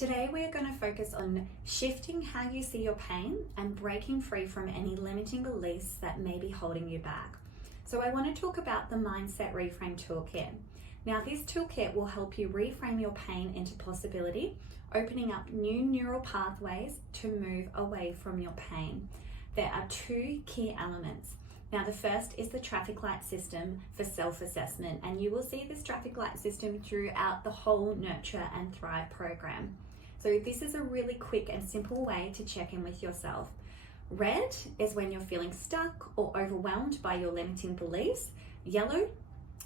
Today we are going to focus on shifting how you see your pain and breaking free from any limiting beliefs that may be holding you back. So I want to talk about the Mindset Reframe Toolkit. Now this toolkit will help you reframe your pain into possibility, opening up new neural pathways to move away from your pain. There are two key elements. Now the first is the traffic light system for self-assessment, and you will see this traffic light system throughout the whole Nurture and Thrive program. So this is a really quick and simple way to check in with yourself. Red is when you're feeling stuck or overwhelmed by your limiting beliefs. Yellow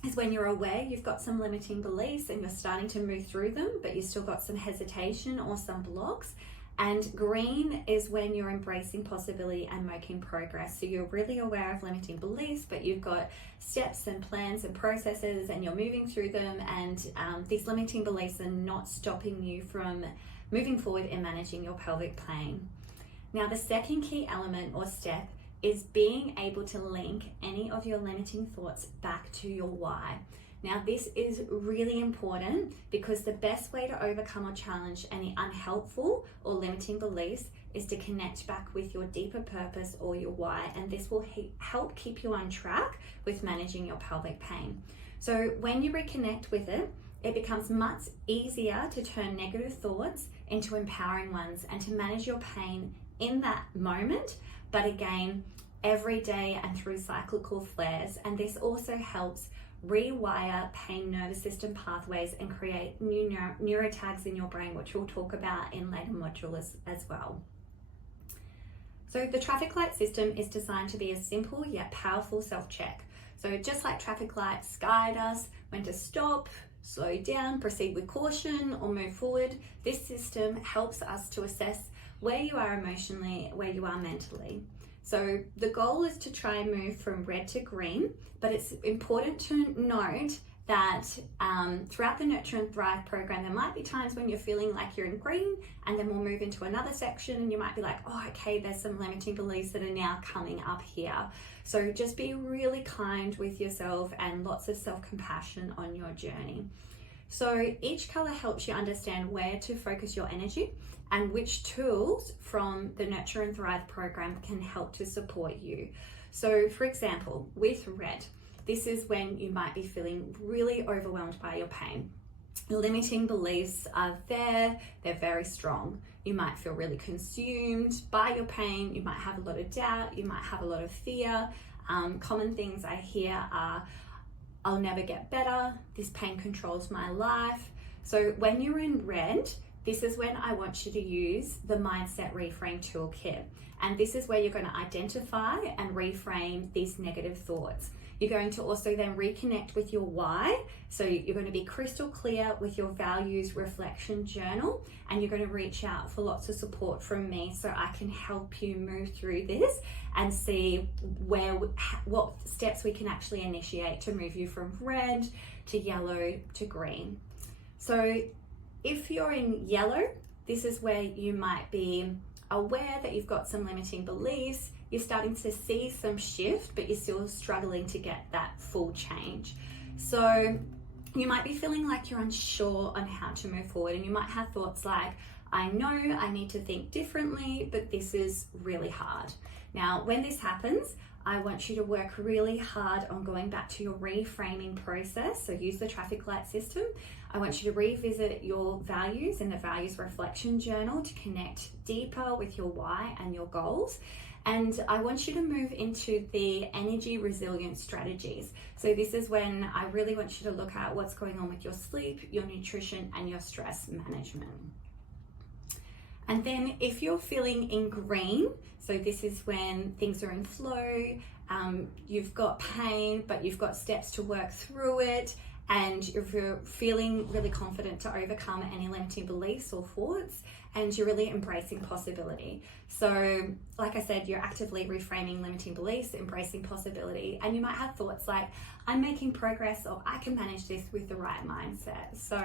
is when you're aware you've got some limiting beliefs and you're starting to move through them, but you've still got some hesitation or some blocks. And green is when you're embracing possibility and making progress. So you're really aware of limiting beliefs, but you've got steps and plans and processes and you're moving through them, and these limiting beliefs are not stopping you from moving forward in managing your pelvic pain. Now the second key element or step is being able to link any of your limiting thoughts back to your why. Now this is really important because the best way to overcome or challenge any unhelpful or limiting beliefs is to connect back with your deeper purpose or your why, and this will help keep you on track with managing your pelvic pain. So when you reconnect with it, it becomes much easier to turn negative thoughts into empowering ones and to manage your pain in that moment, but again, every day and through cyclical flares. And this also helps rewire pain nervous system pathways and create new neurotags in your brain, which we'll talk about in later modules as well. So the traffic light system is designed to be a simple yet powerful self-check. So just like traffic lights guide us when to stop, slow down, proceed with caution, or move forward, this system helps us to assess where you are emotionally, where you are mentally. So the goal is to try and move from red to green, but it's important to note that throughout the Nurture and Thrive program, there might be times when you're feeling like you're in green, and then we'll move into another section and you might be like, oh, okay, there's some limiting beliefs that are now coming up here. So just be really kind with yourself and lots of self-compassion on your journey. So each color helps you understand where to focus your energy and which tools from the Nurture and Thrive program can help to support you. So for example, with red, this is when you might be feeling really overwhelmed by your pain. Limiting beliefs are there, they're very strong. You might feel really consumed by your pain, you might have a lot of doubt, you might have a lot of fear. Common things I hear are, I'll never get better, this pain controls my life. So when you're in red, this is when I want you to use the Mindset Reframe Toolkit. And this is where you're going to identify and reframe these negative thoughts. You're going to also then reconnect with your why. So you're going to be crystal clear with your values reflection journal, and you're going to reach out for lots of support from me so I can help you move through this and see what steps we can actually initiate to move you from red to yellow to green. So if you're in yellow, this is where you might be aware that you've got some limiting beliefs, you're starting to see some shift, but you're still struggling to get that full change. So you might be feeling like you're unsure on how to move forward, and you might have thoughts like, I know I need to think differently, but this is really hard. Now, when this happens, I want you to work really hard on going back to your reframing process. So use the traffic light system. I want you to revisit your values in the values reflection journal to connect deeper with your why and your goals. And I want you to move into the energy resilience strategies. So this is when I really want you to look at what's going on with your sleep, your nutrition, and your stress management. And then if you're feeling in green, so this is when things are in flow, you've got pain, but you've got steps to work through it, and you're feeling really confident to overcome any limiting beliefs or thoughts, and you're really embracing possibility. So like I said, you're actively reframing limiting beliefs, embracing possibility, and you might have thoughts like, I'm making progress, or I can manage this with the right mindset. So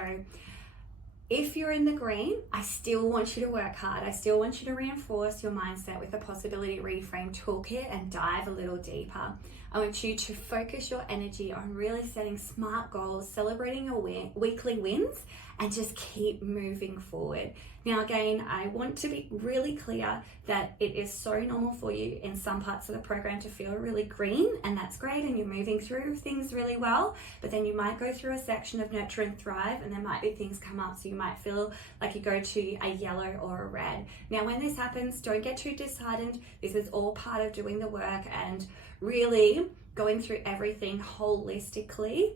if you're in the green, I still want you to work hard. I still want you to reinforce your mindset with the Possibility Reframe Toolkit and dive a little deeper. I want you to focus your energy on really setting smart goals, celebrating your weekly wins, and just keep moving forward. Now, again, I want to be really clear that it is so normal for you in some parts of the program to feel really green, and that's great, and you're moving through things really well, but then you might go through a section of Nurture and Thrive, and there might be things come up, so you might feel like you go to a yellow or a red. Now, when this happens, don't get too disheartened. This is all part of doing the work and really going through everything holistically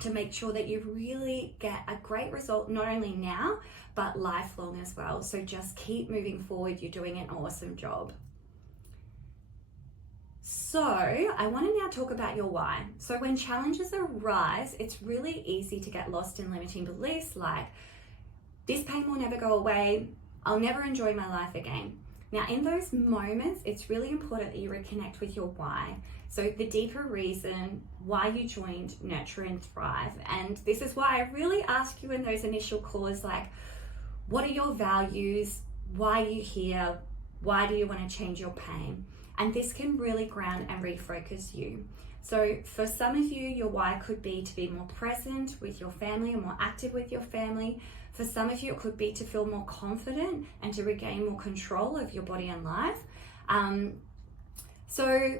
to make sure that you really get a great result, not only now, but lifelong as well. So just keep moving forward. You're doing an awesome job. So I want to now talk about your why. So when challenges arise, it's really easy to get lost in limiting beliefs like, this pain will never go away, I'll never enjoy my life again. Now, in those moments, it's really important that you reconnect with your why. So the deeper reason why you joined Nurture and Thrive. And this is why I really ask you in those initial calls, like, what are your values? Why are you here? Why do you want to change your pain? And this can really ground and refocus you. So for some of you, your why could be to be more present with your family and more active with your family. For some of you, it could be to feel more confident and to regain more control of your body and life. So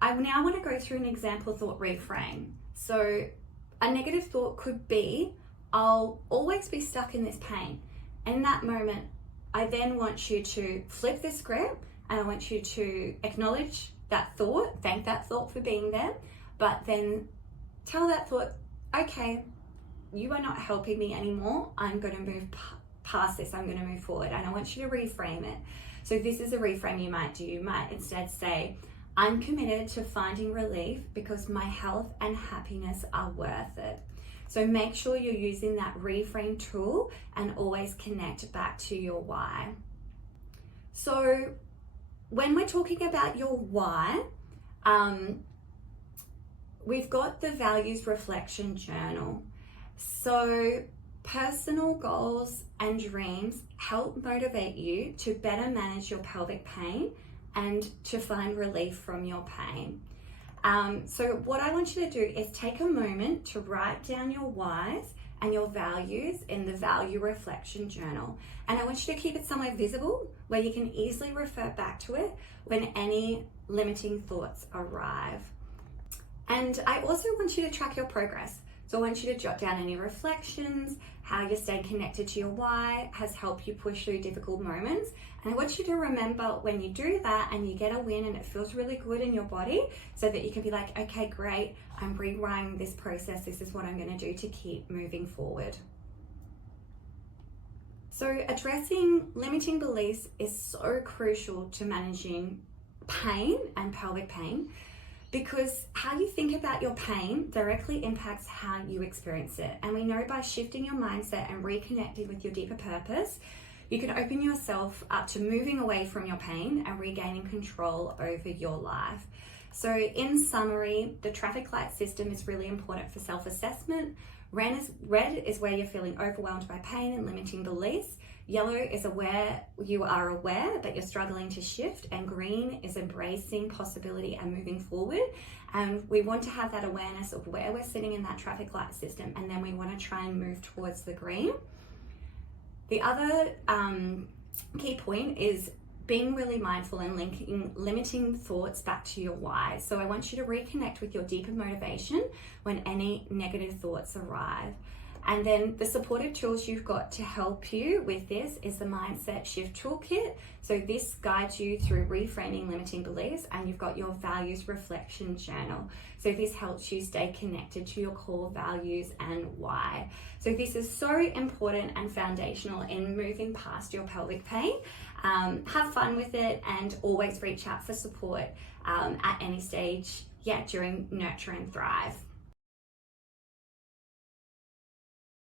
I now want to go through an example thought reframe. So a negative thought could be, I'll always be stuck in this pain. In that moment, I then want you to flip the script, and I want you to acknowledge that thought, thank that thought for being there, but then tell that thought, okay, you are not helping me anymore. I'm going to move past this. I'm going to move forward. And I want you to reframe it. So this is a reframe you might do. You might instead say, I'm committed to finding relief because my health and happiness are worth it. So make sure you're using that reframe tool and always connect back to your why. So when we're talking about your why, we've got the values reflection journal. So personal goals and dreams help motivate you to better manage your pelvic pain and to find relief from your pain. So what I want you to do is take a moment to write down your whys and your values in the value reflection journal. And I want you to keep it somewhere visible where you can easily refer back to it when any limiting thoughts arrive. And I also want you to track your progress. So I want you to jot down any reflections, how you're staying connected to your why has helped you push through difficult moments. And I want you to remember when you do that and you get a win and it feels really good in your body, so that you can be like, okay, great, I'm rewriting this process. This is what I'm going to do to keep moving forward. So addressing limiting beliefs is so crucial to managing pain and pelvic pain, because how you think about your pain directly impacts how you experience it. And we know by shifting your mindset and reconnecting with your deeper purpose, you can open yourself up to moving away from your pain and regaining control over your life. So in summary, the traffic light system is really important for self-assessment. Red is where you're feeling overwhelmed by pain and limiting beliefs. Yellow is where you are aware that you're struggling to shift, and green is embracing possibility and moving forward. And we want to have that awareness of where we're sitting in that traffic light system, and then we want to try and move towards the green. The other key point is being really mindful and linking limiting thoughts back to your why. So I want you to reconnect with your deeper motivation when any negative thoughts arrive. And then the supportive tools you've got to help you with this is the Mindset Shift Toolkit. So this guides you through reframing limiting beliefs, and you've got your values reflection journal. So this helps you stay connected to your core values and why. So this is so important and foundational in moving past your pelvic pain. Have fun with it and always reach out for support at any stage, during Nurture and Thrive.